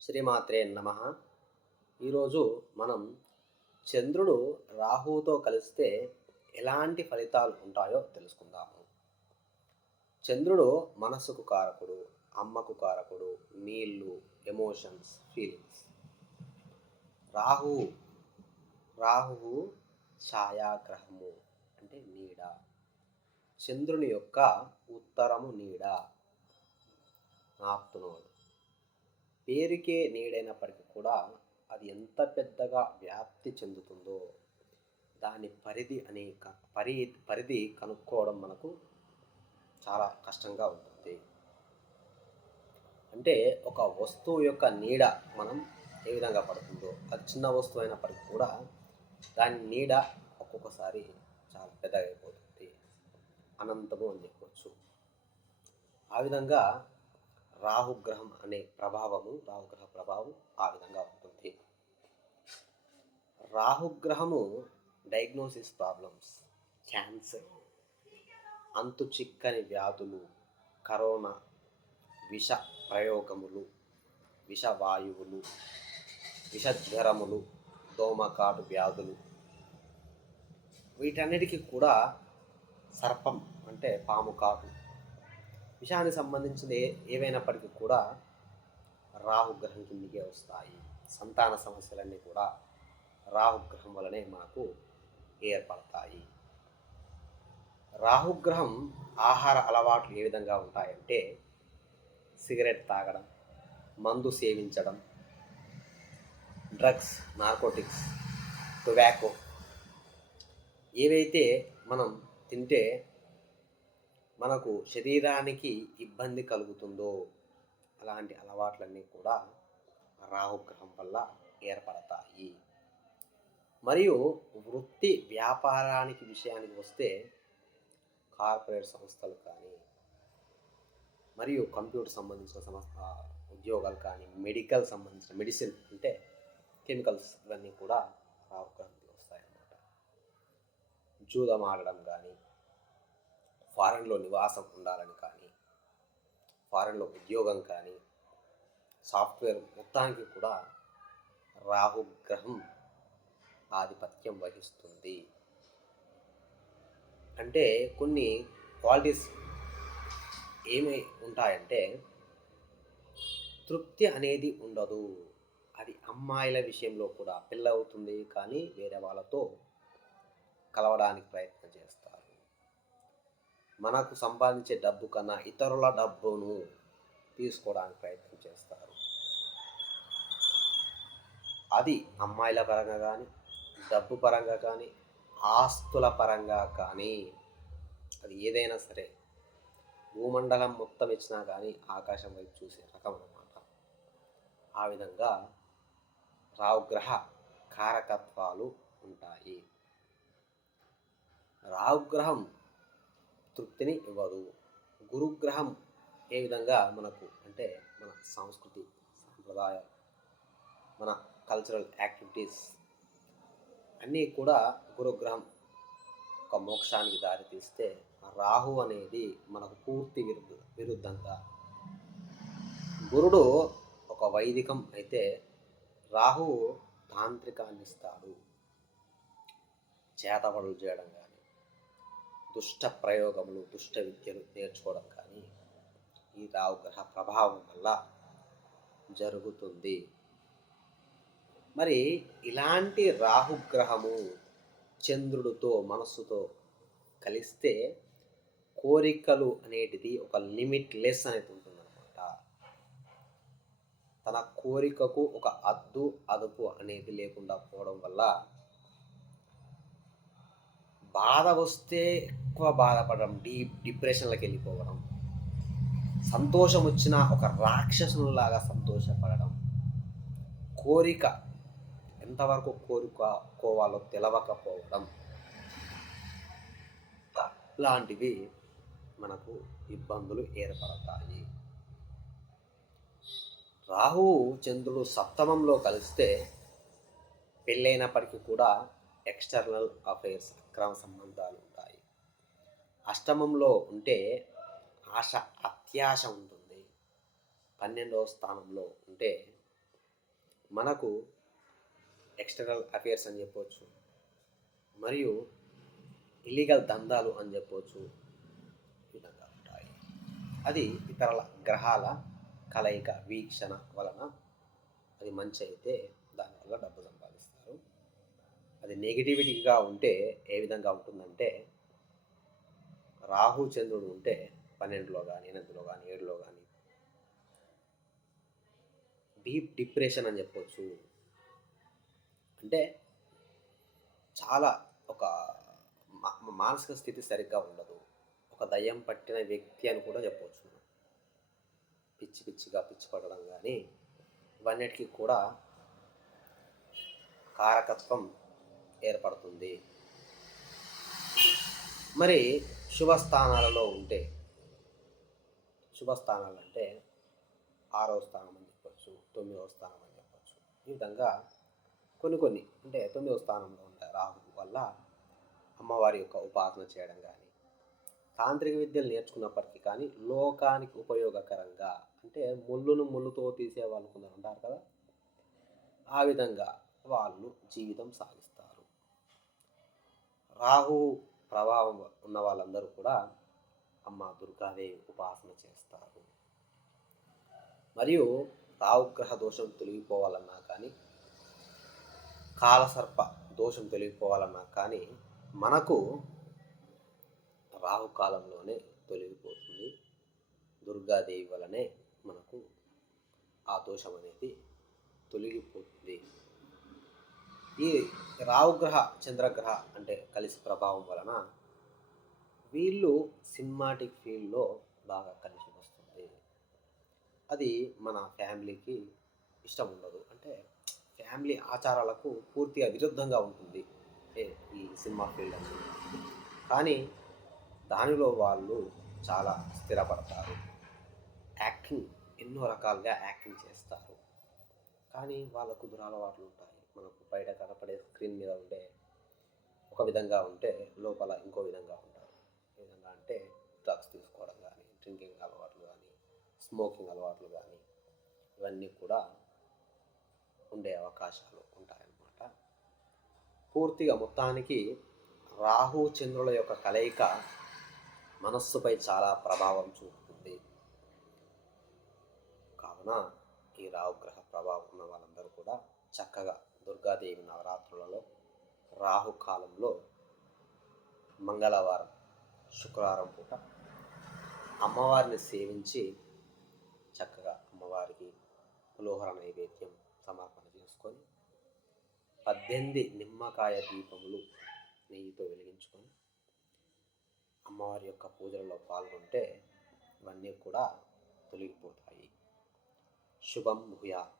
శ్రీమాత్రే నమ. ఈరోజు మనం చంద్రుడు రాహువుతో కలిస్తే ఎలాంటి ఫలితాలు ఉంటాయో తెలుసుకుందాము. చంద్రుడు మనస్సుకు కారకుడు అమ్మకు కారకుడు నీళ్ళు ఎమోషన్స్ ఫీలింగ్స్. రాహువు రాహువు ఛాయాగ్రహము అంటే నీడ. చంద్రుని యొక్క ఉత్తరము నీడ. నాప్తునోడు పేరుకే నీడైనప్పటికీ కూడా అది ఎంత పెద్దగా వ్యాప్తి చెందుతుందో దాని పరిధి అనేక క- పరి పరిధి కనుక్కోవడం మనకు చాలా కష్టంగా ఉంటుంది. అంటే ఒక వస్తువు యొక్క నీడ మనం ఏ విధంగా పడుతుందో అది చిన్న వస్తువు అయినప్పటికీ కూడా దాని నీడ ఒక్కొక్కసారి చాలా పెద్దగా అయిపోతుంది. అనంతము అని చెప్పవచ్చు ఆ విధంగా రాహుగ్రహం అనే ప్రభావము రాహుగ్రహ ప్రభావం ఆ విధంగా ఉంటుంది. రాహుగ్రహము డయాగ్నోసిస్ ప్రాబ్లమ్స్ క్యాన్సర్ అంతు చిక్కని వ్యాధులు కరోనా విష ప్రయోగములు విషవాయువులు విషజ్వరములు దోమకాటు వ్యాధులు. వీటన్నిటికీ కూడా సర్పం అంటే పాము కాటు. విషయానికి సంబంధించింది ఏవైనప్పటికీ కూడా రాహుగ్రహం కిందికే వస్తాయి. సంతాన సమస్యలన్నీ కూడా రాహుగ్రహం వలనే మనకు ఏర్పడతాయి. రాహుగ్రహం ఆహార అలవాట్లు ఏ విధంగా ఉంటాయంటే సిగరెట్ తాగడం మందు సేవించడం డ్రగ్స్ నార్కోటిక్స్ టొబాకో ఏవైతే మనం తింటే మనకు శరీరానికి ఇబ్బంది కలుగుతుందో అలాంటి అలవాట్లన్నీ కూడా రాహుగ్రహం వల్ల ఏర్పడతాయి. మరియు వృత్తి వ్యాపారానికి విషయానికి వస్తే కార్పొరేట్ సంస్థలు కానీ మరియు కంప్యూటర్ సంబంధించిన సంస్థ ఉద్యోగాలు కానీ మెడికల్ సంబంధించిన మెడిసిన్ అంటే కెమికల్స్ ఇవన్నీ కూడా రాహుగ్రహంకి వస్తాయన్నమాట. జూదం ఆడడం కానీ ఫారెన్లో నివాసం ఉండాలని కానీ ఫారెన్లో ఉద్యోగం కానీ సాఫ్ట్వేర్ మొత్తానికి కూడా రాహుగ్రహం ఆధిపత్యం వహిస్తుంది. అంటే కొన్ని క్వాలిటీస్ ఏమి ఉంటాయంటే తృప్తి అనేది ఉండదు. అది అమ్మాయిల విషయంలో కూడా పిల్ల అవుతుంది కానీ వేరే వాళ్ళతో కలవడానికి ప్రయత్నం చేస్తారు. మనకు సంపాదించే డబ్బు కన్నా ఇతరుల డబ్బును తీసుకోవడానికి ప్రయత్నం చేస్తారు. అది అమ్మాయిల పరంగా కానీ డబ్బు పరంగా కానీ ఆస్తుల పరంగా కానీ అది ఏదైనా సరే భూమండలం మొత్తం ఇచ్చినా కానీ ఆకాశం వైపు చూసే రకం అన్నమాట. ఆ విధంగా రావుగ్రహ కారకత్వాలు ఉంటాయి. రావుగ్రహం తృప్తిని ఇవ్వదు. గురుగ్రహం ఏ విధంగా మనకు అంటే మన సంస్కృతి సాంప్రదాయాలు మన కల్చరల్ యాక్టివిటీస్ అన్నీ కూడా గురుగ్రహం ఒక మోక్షానికి దారితీస్తే రాహు అనేది మనకు పూర్తి విరుద్ధ విరుద్ధంగా. గురుడు ఒక వైదికం అయితే రాహువు తాంత్రికాన్ని ఇస్తాడు. చేతబడులు చేయడంగా. దుష్ట ప్రయోగములు దుష్ట విద్యలు నేర్చుకోవడం కానీ ఈ రాహుగ్రహ ప్రభావం వల్ల జరుగుతుంది. మరి ఇలాంటి రాహుగ్రహము చంద్రుడితో మనస్సుతో కలిస్తే కోరికలు అనేటిది ఒక లిమిట్ లెస్ అనేది ఉంటుందన్నమాట. తన కోరికకు ఒక అద్దు అదుపు అనేది లేకుండా పోవడం వల్ల బాధ వస్తే ఎక్కువ బాధపడడం డీప్ డిప్రెషన్లోకి వెళ్ళిపోవడం సంతోషం వచ్చినా ఒక రాక్షసులాగా సంతోషపడడం కోరిక ఎంతవరకు కోరుకోవాలో తెలవకపోవడం లాంటివి మనకు ఇబ్బందులు ఏర్పడతాయి. రాహువు చంద్రుడు సప్తమంలో కలిస్తే పెళ్ళైనప్పటికీ కూడా ఎక్స్టర్నల్ అఫైర్స్ అక్రమ సంబంధాలు ఉంటాయి. అష్టమంలో ఉంటే ఆశ అత్యాశ ఉంటుంది. పన్నెండవ స్థానంలో ఉంటే మనకు ఎక్స్టర్నల్ అఫేర్స్ అని చెప్పవచ్చు మరియు ఇల్లీగల్ దందాలు అని చెప్పవచ్చు విధంగా ఉంటాయి. అది ఇతరుల గ్రహాల కలయిక వీక్షణ వలన అది మంచి అయితే దానివల్ల డబ్బు అది నెగిటివిటీగా ఉంటే ఏ విధంగా ఉంటుందంటే రాహు చంద్రుడు ఉంటే పన్నెండులో కానీ ఎనిమిదిలో కానీ ఏడులో కానీ డీప్ డిప్రెషన్ అని చెప్పొచ్చు. అంటే చాలా ఒక మా- మానసిక స్థితి సరిగ్గా ఉండదు. ఒక దయ్యం పట్టిన వ్యక్తి అని కూడా చెప్పవచ్చు పిచ్చి పిచ్చిగా పిచ్చి పడడం కానీ ఇవన్నిటికీ కూడా కారకత్వం ఏర్పడుతుంది. మరి శుభస్థానాలలో ఉంటే శుభస్థానాలు అంటే ఆరవ స్థానం అని చెప్పచ్చు తొమ్మిదవ స్థానం అని చెప్పచ్చు. ఈ విధంగా కొన్ని కొన్ని అంటే తొమ్మిదవ స్థానంలో ఉండే రాహు వల్ల అమ్మవారి యొక్క ఉపాసన చేయడం కానీ తాంత్రిక విద్యలు నేర్చుకున్నప్పటికీ కానీ లోకానికి ఉపయోగకరంగా అంటే ముళ్ళును ముళ్ళుతో తీసే వాళ్ళు కొందరు ఉంటారు కదా ఆ విధంగా వాళ్ళు జీవితం సాగిస్తారు. రాహు ప్రభావం ఉన్న వాళ్ళందరూ కూడా అమ్మ దుర్గాదేవి ఉపాసన చేస్తారు. మరియు రాహుగ్రహ దోషం తొలగిపోవాలన్నా కానీ కాలసర్ప దోషం తొలగిపోవాలన్నా కానీ మనకు రాహు కాలంలోనే తొలగిపోతుంది. దుర్గాదేవి వలనే మనకు ఆ దోషం అనేది తొలగిపోతుంది. ఈ రావుగ్రహ చంద్రగ్రహ అంటే కలిసి ప్రభావం వలన వీళ్ళు సినిమాటిక్ ఫీల్డ్లో బాగా కలిసి వస్తుంది. అది మన ఫ్యామిలీకి ఇష్టం ఉండదు. అంటే ఫ్యామిలీ ఆచారాలకు పూర్తిగా విరుద్ధంగా ఉంటుంది. ఈ సినిమా ఫీల్డ్ అనేది. కానీ దానిలో వాళ్ళు చాలా స్థిరపడతారు. యాక్టింగ్ ఎన్నో రకాలుగా యాక్టింగ్ చేస్తారు. కానీ వాళ్ళకు దురలవాట్లు ఉంటాయి. మనకు బయట కనపడే స్క్రీన్ మీద ఉండే ఒక విధంగా ఉంటే లోపల ఇంకో విధంగా ఉంటారు. ఏ విధంగా అంటే డ్రగ్స్ తీసుకోవడం కానీ డ్రింకింగ్ అలవాట్లు కానీ స్మోకింగ్ అలవాట్లు కానీ ఇవన్నీ కూడా ఉండే అవకాశాలు ఉంటాయన్నమాట. పూర్తిగా మొత్తానికి రాహు చంద్రుల యొక్క కలయిక మనస్సుపై చాలా ప్రభావం చూపుతుంది. కావున ఈ రాహుగ్రహ ప్రభావం కూడా చక్కగా దుర్గాదేవి నవరాత్రులలో రాహు కాలంలో మంగళవారం శుక్రవారం పూట అమ్మవారిని సేవించి చక్కగా అమ్మవారికి పులోహర నైవేద్యం సమర్పణ చేసుకొని పద్దెనిమిది నిమ్మకాయ దీపములు నెయ్యితో వెలిగించుకొని అమ్మవారి యొక్క పూజలలో పాల్గొంటే ఇవన్నీ కూడా తొలగిపోతాయి. శుభం భూయాత్.